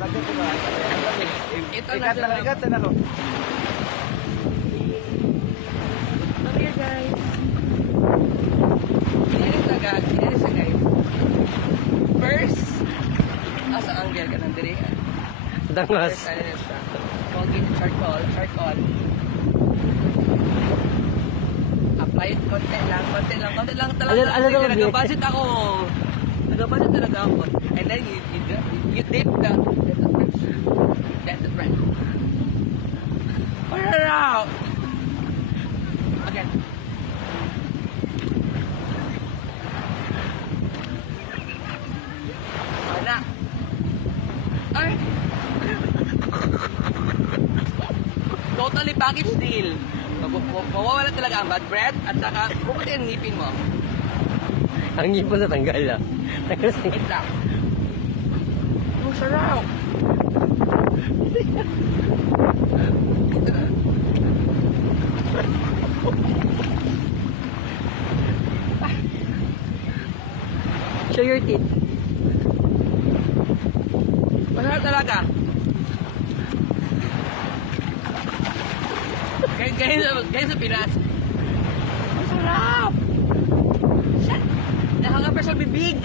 Ito na siya. Ikat na ako. Come here, guys. Ini siya, guys. First, asa angle ka nang diri? Dangas. First, ano siya? Pogi, charcoal. Apply it, konti lang talaga. Ano naman, Nag-budget ako. Nag-budget talaga ako. And then you dip the French. Put it out. Okay. Mana? Ay! Totally package deal. Mawawala talaga ang bad breath at saka puputi ang ngipin mo. Ang ngipon na tanggal ah. Wait lang. Ang sarap. Ito na. Show your teeth. Masarap talaga. Kaya sa Pinas. Masarap! Shit! Nakangapar sa bibig!